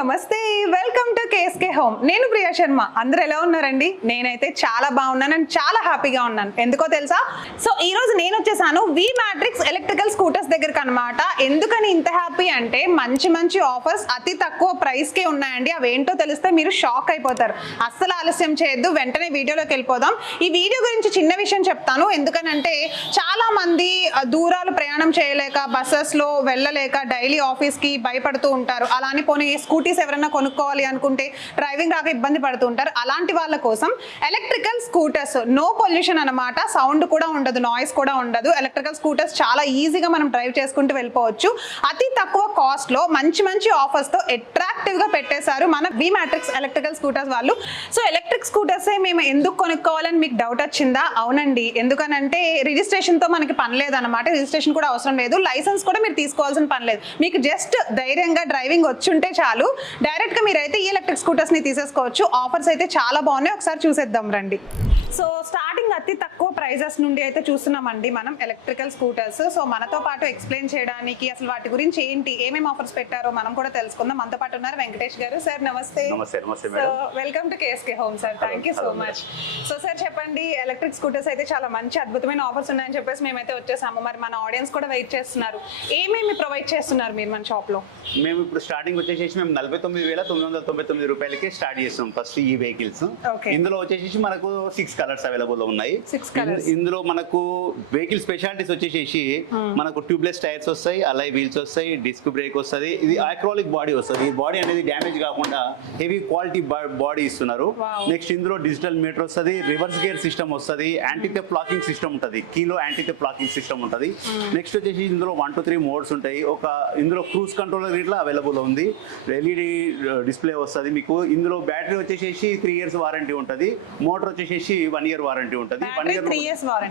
నమస్తే welcome to KSK home నేను ప్రియా శర్మ. అందరు ఎలా ఉన్నారండి? నేనైతే చాలా బాగున్నాను అండ్ చాలా హ్యాపీగా ఉన్నాను. ఎందుకో తెలుసా? సో ఈ రోజు నేను వచ్చేసాను వి మ్యాట్రిక్స్ ఎలక్ట్రికల్ స్కూటర్స్ దగ్గరకు అనమాట ఎందుకని ఇంత హ్యాపీ అంటే మంచి మంచి ఆఫర్స్ అతి తక్కువ ప్రైస్ కే ఉన్నాయండి. అవి ఏంటో తెలిస్తే మీరు షాక్ అయిపోతారు. అస్సలు ఆలస్యం చేయొద్దు. వెంటనే వీడియోలోకి వెళ్ళిపోదాం. ఈ వీడియో గురించి చిన్న విషయం చెప్తాను. ఎందుకనంటే చాలా మంది దూరాలు ప్రయాణం చేయలేక బస్సెస్లో వెళ్ళలేక డైలీ ఆఫీస్కి భయపడుతూ ఉంటారు. అలానే పోనీ స్కూటీస్ ఎవరైనా కొనుక్కోవాలి అనుకుంటే డ్రైవింగ్ రాక ఇబ్బంది పడుతుంటారు అలాంటి వాళ్ళ కోసం ఎలక్ట్రికల్ స్కూటర్స్ నో పొల్యూషన్ అన్నమాట. సౌండ్ కూడా ఉండదు నాయిస్ కూడా ఉండదు. ఎలక్ట్రికల్ స్కూటర్స్ చాలా ఈజీగా మనం డ్రైవ్ చేసుకుంటూ వెళ్ళిపోవచ్చు. అతి తక్కువ కాస్ట్లో మంచి మంచి ఆఫర్స్తో గా పెట్టేశారు మన వి మ్యాట్రిక్స్ ఎలక్ట్రికల్ స్కూటర్స్ వాళ్ళు సో ఎలక్ట్రిక్ స్కూటర్స్ మేము ఎందుకు కొనుక్కోవాలని మీకు డౌట్ వచ్చిందా? అవునండి. ఎందుకనంటే రిజిస్ట్రేషన్తో మనకి పని లేదనమాట రిజిస్ట్రేషన్ కూడా అవసరం లేదు. లైసెన్స్ కూడా మీరు తీసుకోవాల్సిన పని లేదు. మీకు జస్ట్ ధైర్యంగా డ్రైవింగ్ వచ్చుంటే చాలు. డైరెక్ట్గా అయితే ఈ ఎలక్ట్రిక్ స్కూటర్స్ని తీసేసుకోవచ్చు. ఆఫర్స్ అయితే చాలా బాగున్నాయి. ఒకసారి చూసేద్దాం రండి. సో స్టార్ట్ ప్రైజెస్ నుండి అయితే చూస్తున్నామండి మనం ఎలక్ట్రికల్ స్కూటర్స్. సో మనతో పాటు ఎక్స్ప్లెయిన్ చేయడానికి అసలు వాటి గురించి ఏంటి ఏమేమి ఆఫర్స్ పెట్టారో మనం కూడా తెలుసుకుందాం. మనతో పాటు ఉన్నారు వెంకటేష్ గారు. సార్ నమస్తే. So welcome to KSK home sir. Thank you so much so sir చెప్పండి ఎలక్ట్రిక్ స్కూటర్స్ అయితే చాలా మంచి అద్భుతమైన ఆఫర్స్ ఉన్నాయని చెప్పేసి మేమైతే వచ్చేసాము. మరి మన ఆడియన్స్ కూడా వెయిట్ చేస్తున్నారు. ఏమేమి ప్రొవైడ్ చేస్తున్నారు మీరు మన షాప్లో మేము ఇప్పుడు స్టార్టింగ్ వచ్చేసి మేము నలభై తొమ్మిది వేల తొమ్మిది వందల తొంభై తొమ్మిది రూపాయలకి స్టార్ట్ చేస్తాం ఫస్ట్ ఈ వెహికల్స్. ఇందులో వచ్చేసి మనకు సిక్స్ కలర్స్ అవైలబుల్ ఉన్నాయి. ఇందులో మనకు వెహికల్ స్పెషాలిటీస్ వచ్చేసి మనకు ట్యూబ్లెస్ టైర్స్ వస్తాయి అలై వీల్స్ వస్తాయి డిస్క్ బ్రేక్ వస్తుంది. ఇది ఆక్రాలిక్ బాడీ వస్తుంది. ఈ బాడీ అనేది డ్యామేజ్ కాకుండా హెవీ క్వాలిటీ బాడీ ఇస్తున్నారు. నెక్స్ట్ ఇందులో డిజిటల్ మీటర్ వస్తుంది రివర్స్ గేర్ సిస్టమ్ వస్తుంది యాంటీథెప్ లాకింగ్ సిస్టమ్ ఉంటుంది. కీలో యాంటీథెప్ లాకింగ్ సిస్టమ్ ఉంటుంది. నెక్స్ట్ వచ్చేసి ఇందులో వన్ టు త్రీ మోడ్స్ ఉంటాయి. ఒక ఇందులో క్రూజ్ కంట్రోలర్ ఇట్లా అవైలబుల్ ఉంది. ఎల్ఈడి డిస్ప్లే వస్తుంది మీకు. ఇందులో బ్యాటరీ వచ్చేసి త్రీ ఇయర్స్ వారంటీ ఉంటుంది. మోటార్ వచ్చేసి వన్ ఇయర్ వారంటీ ఉంటుంది. One year.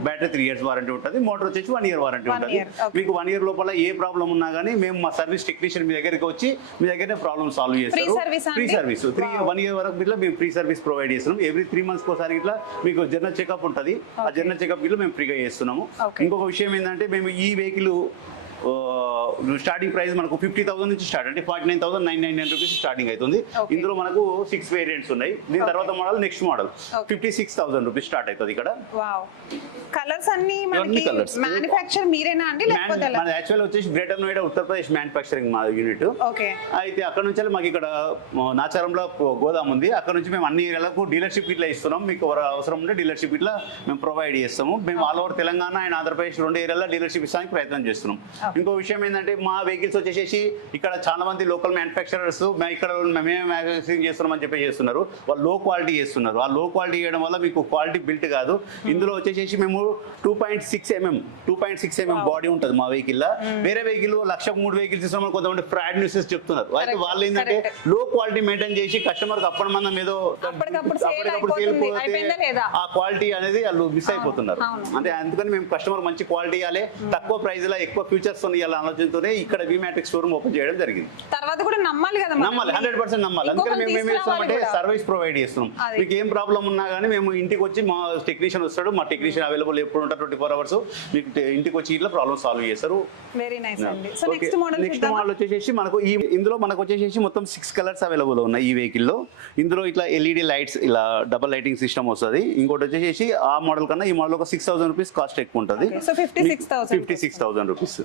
Battery three years warranty ఉంటుంది మోటార్ వచ్చేసి వన్ ఇయర్ వారంటీ ఉంటుంది. మీకు వన్ ఇయర్ లోపల ఏ ప్రాబ్లం ఉన్నా కానీ మేము మా సర్వీస్ టెక్నీషియన్ మీ దగ్గరికి వచ్చి మీ దగ్గరనే ప్రాబ్లమ్ సాల్వ్ చేస్తారు free? Service three. One year వరకు ఇట్లా మేము ఫ్రీ సర్వీస్ ప్రొవైడ్ చేస్తున్నాం ఎవ్రీ త్రీ మంత్స్ ఒకసారి ఇట్లా మీకు జనరల్ చెకప్ ఉంటుంది ఆ. జనరల్ చెకప్ ఇట్లా మేము ఫ్రీగా చేస్తున్నాము. ఇంకొక విషయం ఏంటంటే మేము ఈ వెహికల్ స్టార్టింగ్ ప్రైస్ మనకు ఫిఫ్టీ థౌసండ్ నుంచి స్టార్ట్ అంటే forty nine thousand nine nine nine rupees starting అవుతుంది. ఇందులో మనకు సిక్స్ వేరియంట్స్ ఉన్నాయి. దీని. తర్వాత model next model. Fifty six thousand rupees start అవుతుంది ఇక్కడ. కలర్స్ అన్ని మనకి. మ్యానుఫ్యాక్చర్ మీరేనా అండి? లేకపోతే మన యాక్చువల్ వచ్చేసి గ్రేటర్ నోయిడా ఉత్తరప్రదేశ్ మ్యానుఫ్యాక్చరింగ్ మా యూనిట్ ఓకే అయితే అక్కడ నుంచి మాకు ఇక్కడ నాచారంలో గోదాం ఉంది. అక్కడ నుంచి మేము అన్ని ఏరియాలకు డీలర్షిప్ ఇట్లా ఇస్తున్నాం. మీకు అవసరం ఉంటే డీలర్షిప్ ఇట్లా మేము ప్రొవైడ్ చేస్తాము. మేము all over Telangana and Andhra Pradesh రెండు ఏరియాలో డీలర్షిప్ ఇస్తానికి ప్రయత్నం చేస్తున్నాం. ఇంకో విషయం ఏంటంటే మా వెహికల్స్ వచ్చేసి ఇక్కడ చాలా మంది లోకల్ మ్యానుఫ్యాక్చరర్స్ ఇక్కడ మేమే మ్యానుఫ్యాక్చరింగ్ చేస్తున్నాం అని చెప్పి చేస్తున్నారు వాళ్ళు లో క్వాలిటీ చేస్తున్నారు ఆ లో క్వాలిటీ చేయడం వల్ల మీకు క్వాలిటీ బిల్ట్ కాదు ఇందులో వచ్చేసి మేము two point six mm two point six mm. Body ఉంటుంది మా వెహికల్ వేరే వెహికల్ లక్ష మూడు వెహికల్స్ ఇస్తున్నాం కొంతమంది ఫ్రాడ్ న్యూసెస్ చెప్తున్నారు అయితే. వాళ్ళు ఏంటంటే. లో క్వాలిటీ మెయింటైన్ చేసి కస్టమర్ అప్పటి మందం ఏదో? ఆ క్వాలిటీ అనేది వాళ్ళు మిస్ అయిపోతున్నారు. అంటే అందుకని మేము కస్టమర్ మంచి క్వాలిటీ ఇవ్వాలి తక్కువ ప్రైస్లో ఎక్కువ ఫీచర్స్ ఇవ్వాలి ఆలోచనతోనే ఇక్కడ విమాటిక్ షోరూమ్ ఓపెన్ చేయడం జరిగింది. తర్వాత కూడా నమ్మాలి కదా. నమ్మాలి హండ్రెడ్ పర్సెంట్ నమ్మాలి. అందుకని మేము ఏం చేస్తామంటే. సర్వీస్ ప్రొవైడ్ చేస్తున్నాం. మీకు ఏం ప్రాబ్లం ఉన్నా కానీ మేము ఇంటికి వచ్చి మా టెక్నీషియన్ వస్తాడు మా టెక్నీషియన్ అవైలబుల్ ఎప్పుడు ఉంటారు ట్వంటీ ఫోర్ అవర్స్ మీకు ఇంటికి వచ్చి ఇట్లా ప్రాబ్లమ్ సాల్వ్ చేస్తారు. వెరీ నైస్ అండి. So next model next model వచ్చేసి మనకు ఈ ఇందులో మనకు వచ్చేసి మొత్తం సిక్స్ కలర్స్ అవైలబుల్ ఉన్నాయి ఈ వెహికల్లో. ఇందులో ఇట్లా ఎల్ఈడి లైట్స్ ఇలా డబల్ లైటింగ్ సిస్టమ్ వస్తుంది. ఇంకోటి వచ్చేసి ఆ మోడల్ కన్నా ఈ మోడల్ ఒక సిక్స్ థౌసండ్ రూపీస్ కాస్ట్ ఎక్కువ ఉంటుంది. Okay, so 56,000 fifty six thousand rupees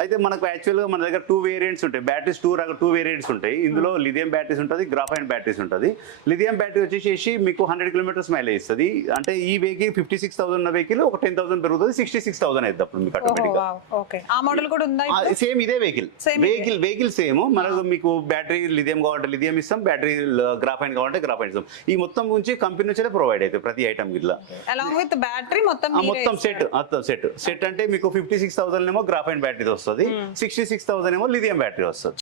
అయితే మనకు యాక్చువల్గా మన దగ్గర టూ వేరియంట్స్ ఉంటాయి. బ్యాటరీస్ టూ రకాల టూ వేరియంట్స్ ఉంటాయి. ఇందులో లిథియం బ్యాటరీస్ ఉంటుంది గ్రాఫైన్ బ్యాటరీస్ ఉంటుంది. లిథియం బ్యాటరీ వచ్చేసి మీకు హండ్రెడ్ కిలోమీటర్స్ మైలేజ్ ఇస్తుంది. అంటే ఈ వెహికల్ ఫిఫ్టీ సిక్స్ థౌసండ్ ఉన్న వెహికల్ ఒక టెన్ థౌసండ్ పెరుగుతుంది సిక్స్టీ సిక్స్ థౌసండ్ అవుతుంది అప్పుడు మీకు ఓహో ఆటోమేటిక్గా వావ్ ఓకే ఆ మోడల్ కూడా ఉందా ఇప్పుడు? సేమ్ ఇదే వెహికల్ వెహికల్ వెహికల్ సేమ్ మనకు మీకు బ్యాటరీ లిథియం కావాలంటే లిథియం ఇస్తాం బ్యాటరీ గ్రాఫైన్ కావాలంటే గ్రాఫైన్ ఇస్తాం. ఈ మొత్తం నుంచి కంపెనీ నుంచే ప్రొవైడ్ అవుతాయి ప్రతి ఐటమ్ గిట్లా. అలాంగ్ విత్ బ్యాటరీ మొత్తం మొత్తం సెట్. మొత్తం సెట్ సెట్ అంటే మీకు ఫిఫ్టీ సిక్స్ థౌసండ్ ఏమో గ్రాఫైన్ బ్యాటరీ వస్తుంది. సిక్స్టీ సిక్స్ థౌసండ్ ఏమో లిథియం బ్యాటరీ వస్తుంది.